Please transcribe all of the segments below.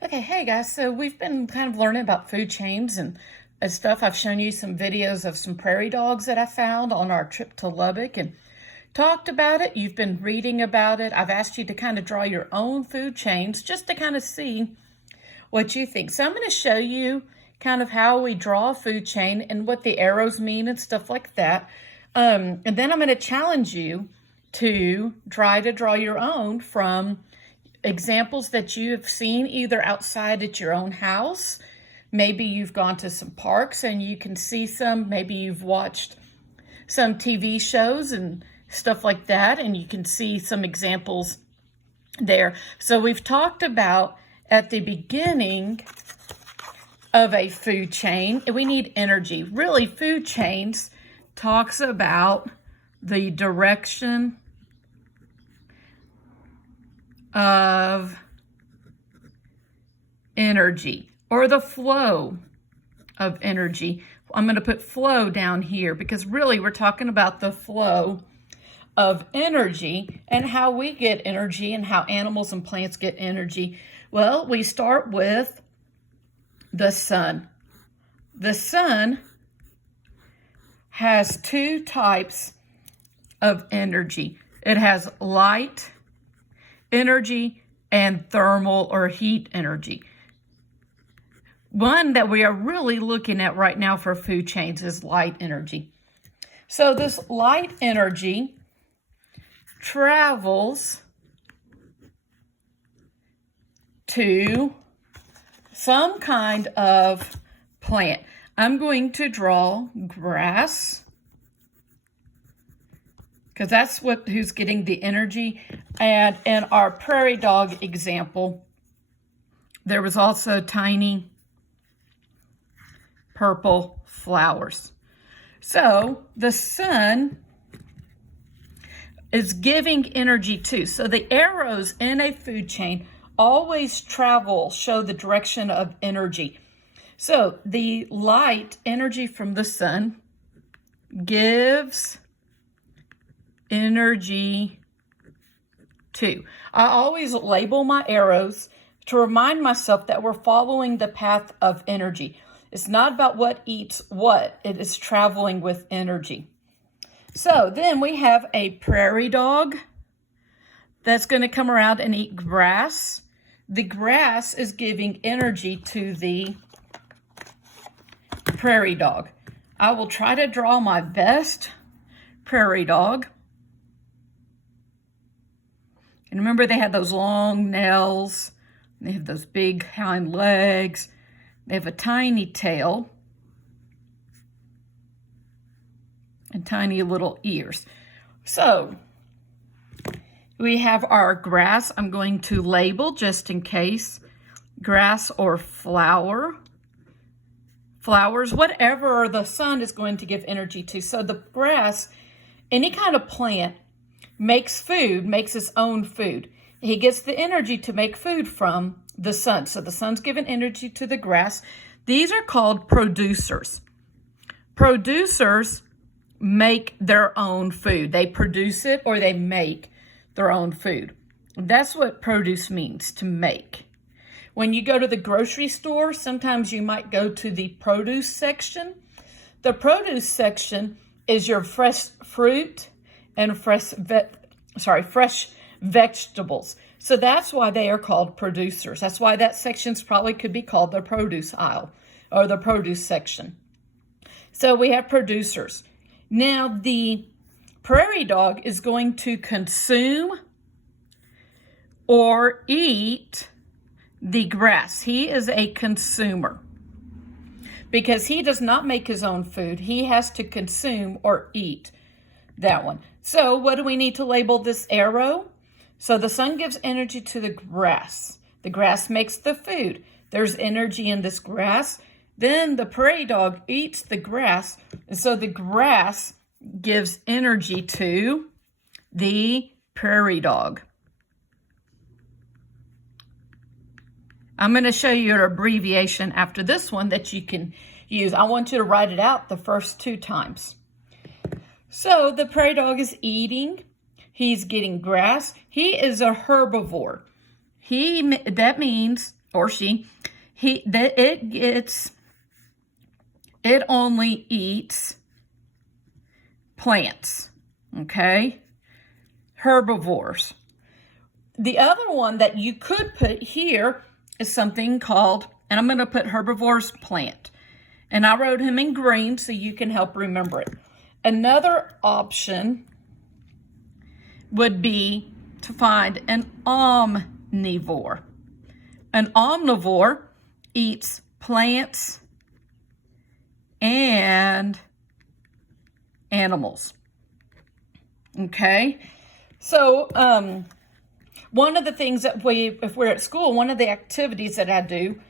Okay, hey guys, so we've been kind of learning about food chains and stuff. I've shown you some videos of some prairie dogs that I found on our trip to Lubbock and talked about it. You've been reading about it. I've asked you to kind of draw your own food chains just to kind of see what you think. So I'm going to show you kind of how we draw a food chain and what the arrows mean and stuff like that. And then I'm going to challenge you to try to draw your own from examples that you have seen either outside at your own house. Maybe you've gone to some parks and you can see some. Maybe you've watched some TV shows and stuff like that, and you can see some examples there. So we've talked about at the beginning of a food chain, we need energy. Really, food chains talks about the direction of energy or the flow of energy. I'm going to put flow down here because really we're talking about the flow of energy and how we get energy and how animals and plants get energy. Well, we start with the sun. The sun has two types of energy. It has light energy and thermal or heat energy. One that we are really looking at right now for food chains is light energy. So this light energy travels to some kind of plant. I'm going to draw grass because that's who's getting the energy. And in our prairie dog example, there was also tiny purple flowers. So the sun is giving energy too. So the arrows in a food chain always show the direction of energy. So the light energy from the sun gives energy too. I always label my arrows to remind myself that we're following the path of energy. It's not about what eats what, it is traveling with energy. So then we have a prairie dog that's going to come around and eat grass. The grass is giving energy to the prairie dog. I will try to draw my best prairie dog. And remember, they have those long nails. They have those big hind legs. They have a tiny tail and tiny little ears. So we have our grass. I'm going to label just in case. Grass or flower. Flowers, whatever the sun is going to give energy to. So the grass, any kind of plant, makes food, makes its own food. He gets the energy to make food from the sun. So the sun's giving energy to the grass. These are called producers. Producers make their own food. They produce it or they make their own food. That's what produce means, to make. When you go to the grocery store, sometimes you might go to the produce section. The produce section is your fresh fruit and fresh vegetables. So that's why they are called producers. That's why that section's probably could be called the produce aisle or the produce section. So we have producers. Now the prairie dog is going to consume or eat the grass. He is a consumer because he does not make his own food. He has to consume or eat that one. So what do we need to label this arrow? So the sun gives energy to the grass. The grass makes the food. There's energy in this grass. Then the prairie dog eats the grass. And so the grass gives energy to the prairie dog. I'm going to show you an abbreviation after this one that you can use. I want you to write it out the first 2 times. So the prairie dog is eating. He's getting grass. He is a herbivore. That means or she, it only eats plants, okay? Herbivores. The other one that you could put here is something called, and I'm going to put herbivores plant. And I wrote him in green so you can help remember it. Another option would be to find an omnivore. An omnivore eats plants and animals. Okay? So, one of the things that if we're at school, one of the activities that I do,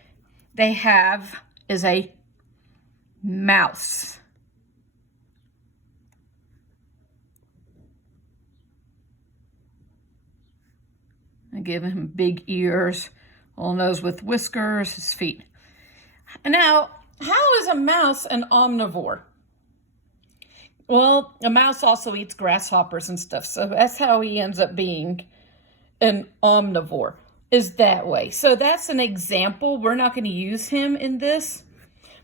they have is a mouse. I give him big ears, little nose with whiskers, his feet. Now, how is a mouse an omnivore? Well, a mouse also eats grasshoppers and stuff, so that's how he ends up being an omnivore, is that way. So that's an example. We're not going to use him in this,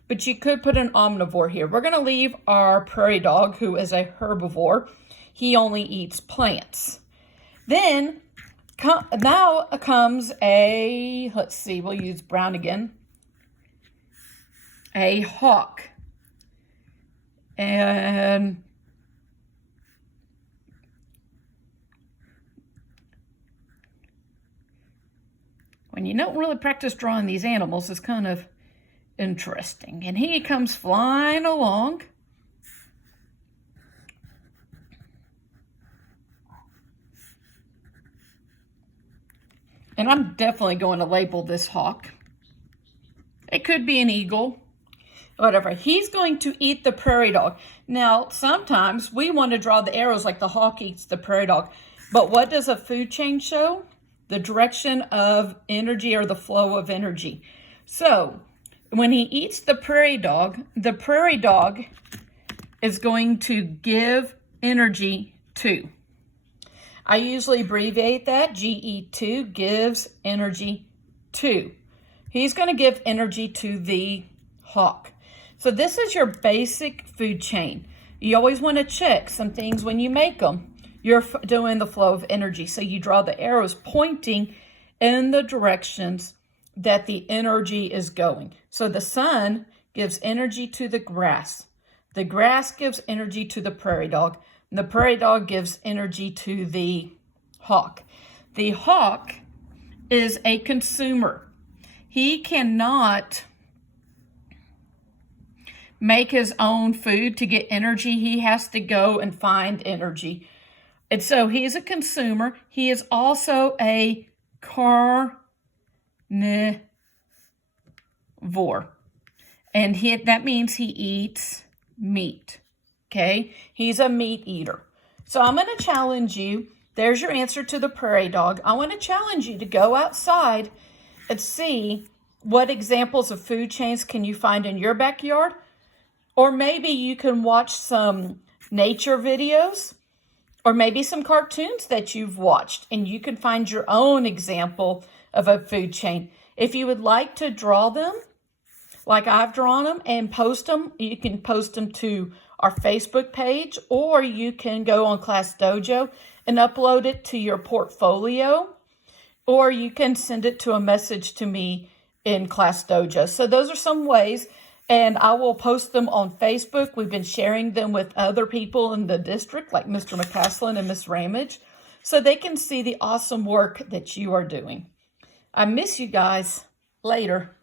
but you could put an omnivore here. We're going to leave our prairie dog, who is a herbivore. He only eats plants. Then, now comes a, let's see, we'll use brown again, a hawk. And when you don't really practice drawing these animals, it's kind of interesting. And he comes flying along. And I'm definitely going to label this hawk. It could be an eagle, whatever. He's going to eat the prairie dog. Now, sometimes we want to draw the arrows like the hawk eats the prairie dog. But what does a food chain show? The direction of energy or the flow of energy. So, when he eats the prairie dog is going to give energy to. I usually abbreviate that. GE2 gives energy to. He's going to give energy to the hawk. So this is your basic food chain. You always want to check some things when you make them. You're doing the flow of energy. So you draw the arrows pointing in the directions that the energy is going. So the sun gives energy to the grass. The grass gives energy to the prairie dog. And the prairie dog gives energy to the hawk. The hawk is a consumer. He cannot make his own food to get energy. He has to go and find energy. And so he is a consumer. He is also a carnivore. And that means he eats meat. Okay? He's a meat eater. So I'm going to challenge you. There's your answer to the prairie dog. I want to challenge you to go outside and see what examples of food chains can you find in your backyard. Or maybe you can watch some nature videos or maybe some cartoons that you've watched and you can find your own example of a food chain. If you would like to draw them like I've drawn them and post them, you can post them to our Facebook page, or you can go on Class Dojo and upload it to your portfolio, or you can send it to a message to me in Class Dojo. So those are some ways, and I will post them on Facebook. We've been sharing them with other people in the district, like Mr. McCaslin and Miss Ramage, so they can see the awesome work that you are doing. I miss you guys. Later.